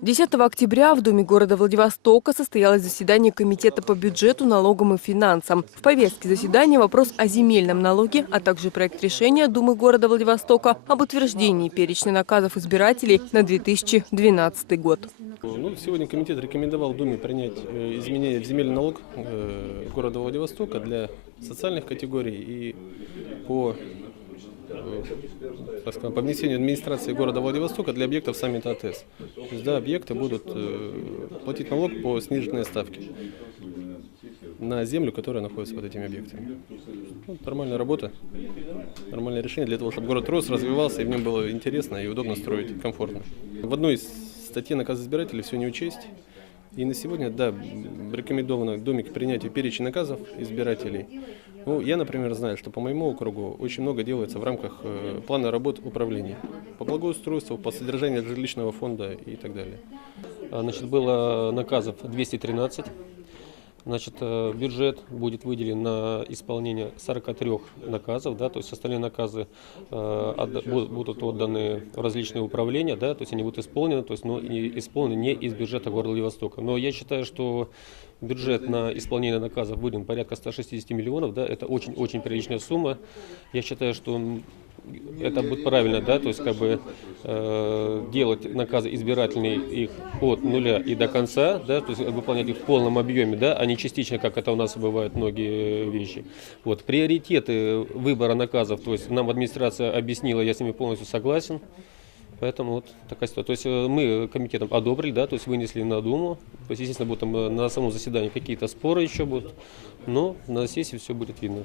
10 октября в Думе города Владивостока состоялось заседание Комитета по бюджету, налогам и финансам. В повестке заседания вопрос о земельном налоге, а также проект решения Думы города Владивостока об утверждении перечня наказов избирателей на 2012 год. Сегодня комитет рекомендовал Думе принять изменения в земельный налог города Владивостока для социальных категорий и по внесению администрации города Владивостока для объектов саммита АТС. То есть, да, объекты будут платить налог по сниженной ставке на землю, которая находится под этими объектами. Нормальная работа, нормальное решение для того, чтобы город рос, развивался, и в нем было интересно и удобно строить, комфортно. В одной из статей наказа избирателей все не учесть. И на сегодня, да, рекомендовано в Думе к принятию перечня наказов избирателей. Я, например, знаю, что по моему округу очень много делается в рамках плана работ управления по благоустройству, по содержанию жилищного фонда и так далее. Значит, было наказов 213. Значит, бюджет будет выделен на исполнение 43 наказов, да, то есть остальные наказы будут отданы в различные управления, да, то есть они будут исполнены, то есть, но и исполнены не из бюджета города Владивостока. Но я считаю, что бюджет на исполнение наказов выделен порядка 160 миллионов, да, это очень-очень приличная сумма. Я считаю, что это будет правильно, да, то есть как бы делать наказы избирательные их от нуля и до конца, да, то есть выполнять их в полном объеме, да, а не частично, как это у нас бывают многие вещи. Вот приоритеты выбора наказов, то есть нам администрация объяснила, я с ними полностью согласен. Поэтому вот такая ситуация. То есть мы комитетом одобрили, да, то есть вынесли на Думу. То есть, естественно, будут там на самом заседании какие-то споры еще будут, но на сессии все будет видно.